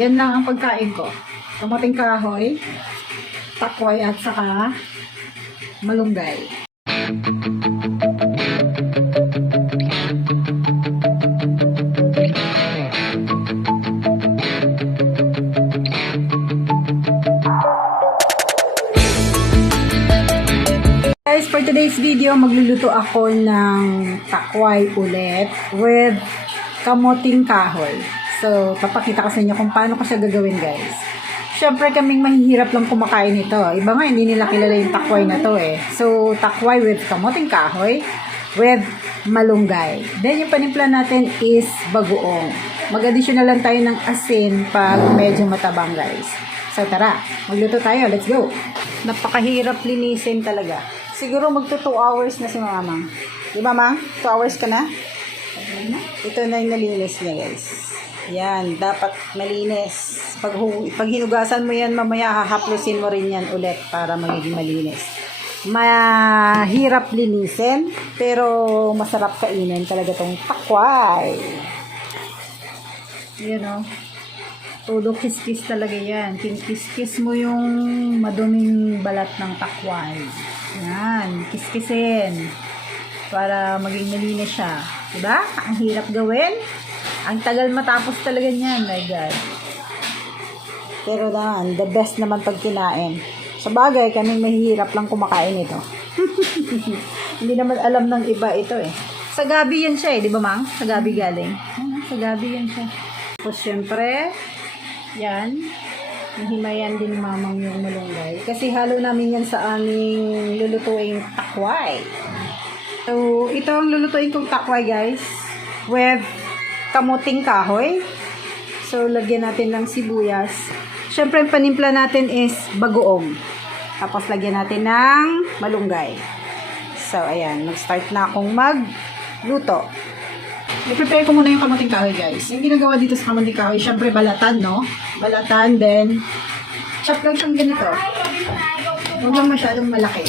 Yan lang ang pagkain ko. Kamating kahoy, takway at saka malunggay. Guys, for today's video, magluluto ako ng takway ulit with kamoting kahoy. So, papakita ko sa inyo kung paano ko siya gagawin, guys. Siyempre, kaming mahihirap lang kumakain ito. Iba nga, hindi nila kilala yung takway na to eh. So, takway with kamoting kahoy with malunggay. Then, yung panimpla natin is bagoong. Mag-additional lang tayo ng asin pag medyo matabang, guys. So, tara, magluto tayo. Let's go! Napakahirap linisin talaga. Siguro magto 2 hours na si mama. Di ba, ma? 2 hours ka na? Ito na yung nalinis niya, guys. Yan, dapat malinis. Pag hinugasan mo yan, mamaya hahaplusin mo rin yan ulit para magiging malinis. Mahirap linisin, pero masarap kainin talaga tong takway. Yan o. Todo kiskis talaga yan. Kiskis mo yung maduming balat ng takway. Yan, kiskisin. Para maging malinis siya. Diba? Ang hirap gawin. Ang tagal matapos talaga niyan, my God. Pero naman, the best naman pag kinain. Sa bagay, kaming mahihirap lang kumakain ito. Hindi naman alam ng iba ito eh. Sa gabi yan siya eh, di ba, Mang? Sa gabi galing. Sa gabi yan siya. Tapos syempre, yan. Nahimayan din mamang yung malunggay. Kasi halo namin yan sa aming lulutuing takway. So, ito ang lulutuin kong takway, guys. With kamuting kahoy. So, lagyan natin ng sibuyas. Siyempre, ang panimpla natin is bagoong. Tapos, lagyan natin ng malunggay. So, ayan. Mag-start na akong magluto. I-prepare ko muna yung kamuting kahoy, guys. Yung ginagawa dito sa kamuting kahoy, siyempre, balatan, no? Balatan, then, chop lang siyang ganito. Huwag lang masyadong malaki.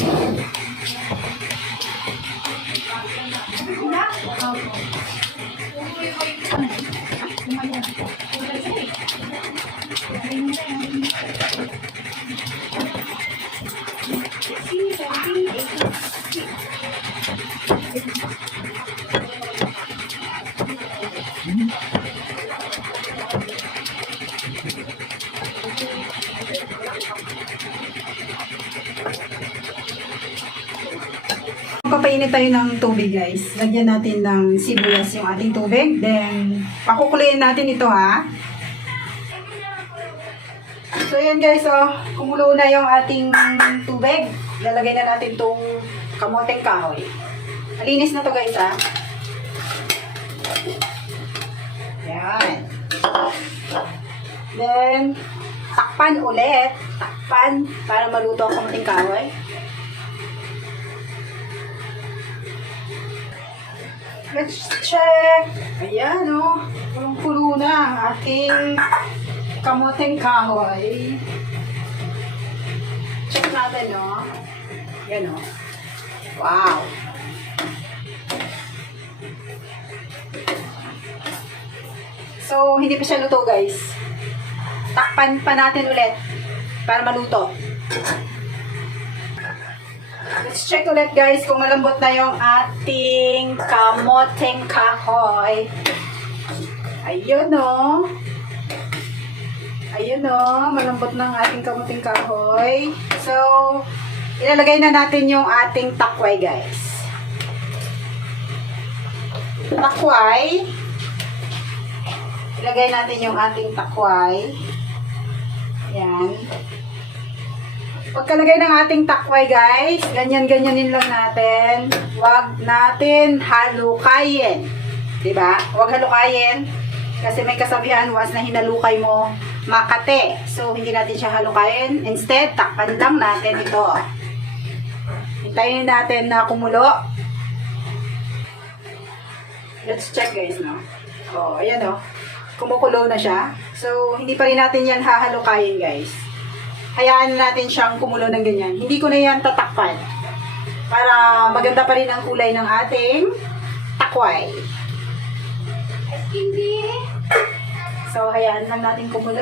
Papainit tayo ng tubig, guys. Lagyan natin ng sibuyas yung ating tubig. Then, pakukuloyin natin ito, ha. So, yan, guys. Oh, kumulo na yung ating tubig. Lalagay na natin itong kamoting kahoy. Malinis na to, guys, ha. Yan. Then, takpan ulit. Takpan para maluto ang kamoting kahoy. Let's check. Ayan, oh. Kulong-kulo na ang ating kamoting kahoy. Check natin, oh. Ayan, oh. Wow. So, hindi pa siya luto, guys. Takpan pa natin ulit para maluto. Let's check ulit, guys, kung malambot na yung ating kamoting kahoy. Ayun, o. Ayun, o. Malambot na ang ating kamoting kahoy. So, ilalagay na natin yung ating takway, guys. Takway. Ilagay natin yung ating takway. Yan. Pagkalagay ng ating takway, guys, ganyan-ganyanin lang natin. Huwag natin halukayin. Diba? Huwag halukayin. Kasi may kasabihan, once na hinalukay mo, makate. So, hindi natin siya halukayin. Instead, takpan lang natin ito. Hintayin natin na kumulo. Let's check, guys, no? Oh, ayan, oh. Kumukulo na siya. So, hindi pa rin natin yan hahalukayin, guys. Hayaan natin siyang kumulo ng ganyan. Hindi ko na yan tatakpan. Para maganda pa rin ang kulay ng ating takway. So, hayaan lang natin kumulo.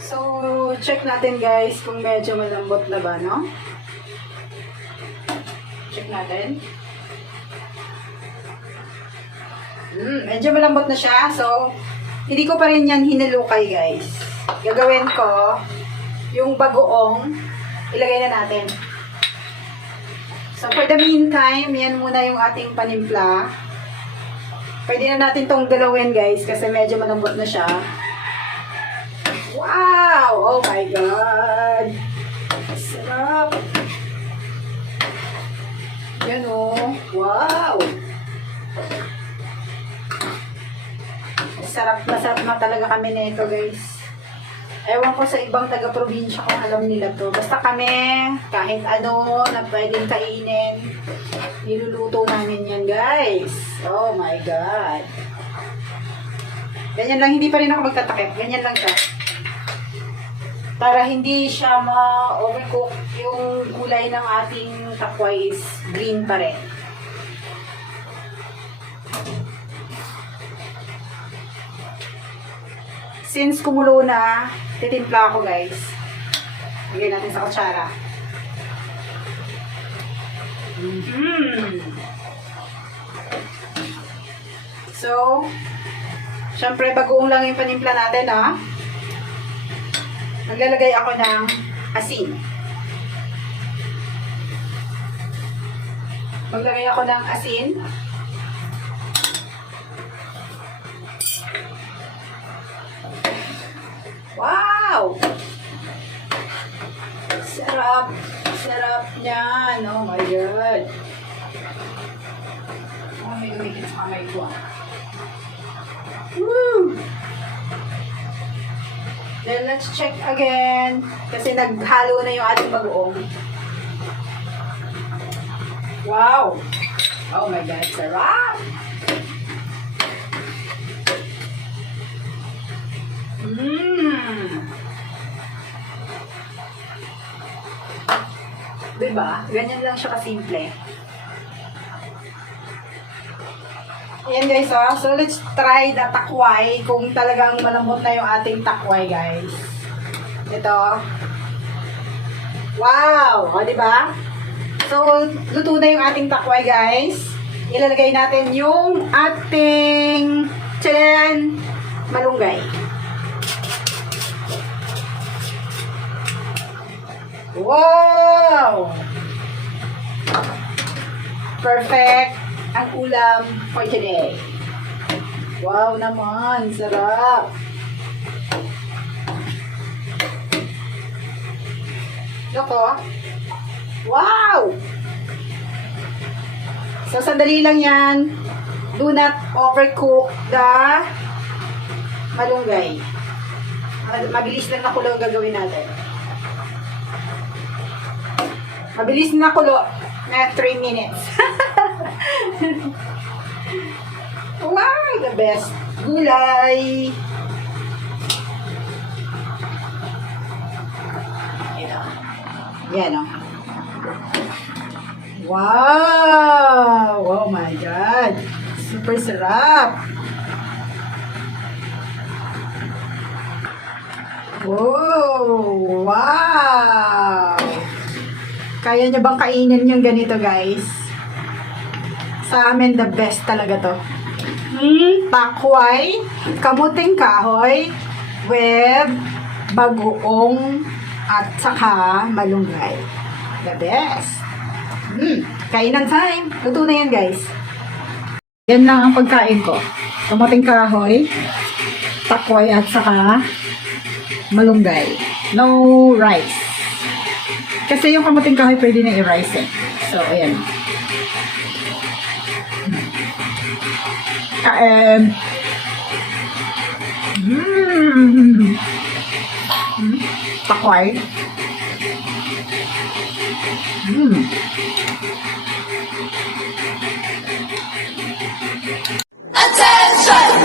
So, check natin guys kung medyo malambot na ba, no? Check natin. Medyo malambot na siya. So, hindi ko pa rin yan hinalukay guys. Gagawin ko, yung bagoong, ilagay na natin. So, for the meantime, yan muna yung ating panimpla. Pwede na natin tong galawin guys kasi medyo malambot na siya. Wow! Oh my God! Sarap! Yan o. Wow! Sarap na talaga kami nito guys. Ewan ko sa ibang taga-probinsya kung alam nila to. Basta kami, kahit ano na pwedeng kainin, niluluto namin yan guys. Oh my God! Ganyan lang, hindi pa rin ako magtatakip. Ganyan lang siya. Para hindi siya ma-overcook, yung gulay ng ating takway is green pa rin. Since kumulo na, titimpla ako guys. Lagyan natin sa kutsara. So, syempre bagoong lang yung panimpla natin ha. Maglalagay ako ng asin. Maglagay ako ng asin. Wow! Sarap! Sarap niyan! Oh my God! Oh, may gumigit sa kamay ko. Woo! Then, let's check again. Kasi naghalo na yung ating bagoong. Wow! Oh my God, sarap! Diba? Ganyan lang siya kasimple. Ayan guys, oh. So let's try the takway kung talagang malambot na yung ating takway, guys. Ito. Wow! O, diba? So, luto na yung ating takway, guys. Ilalagay natin yung ating malunggay. Wow! Perfect ang ulam for today. Wow naman, sarap. Loko. Wow! So, sandali lang yan. Do not overcook the malunggay. Mabilis lang na kulo ang gagawin natin. Mabilis na kulo na 3 minutes. Wow, the best gulay. Ito. Yan o. Wow! Oh my God! Super sarap! Oh! Wow! Kaya niyo bang kainin yung ganito, guys? Sa amin, the best talaga to. Takway, kamuting kahoy, with bagoong at saka malunggay. The best. Kainan time. Luto na yan, guys. Yan lang ang pagkain ko. Kamuting kahoy, takway at saka malunggay. No rice. Kasi yung kamuting kahoy pwede na i-rice eh. So, ayan. Takway. Attention!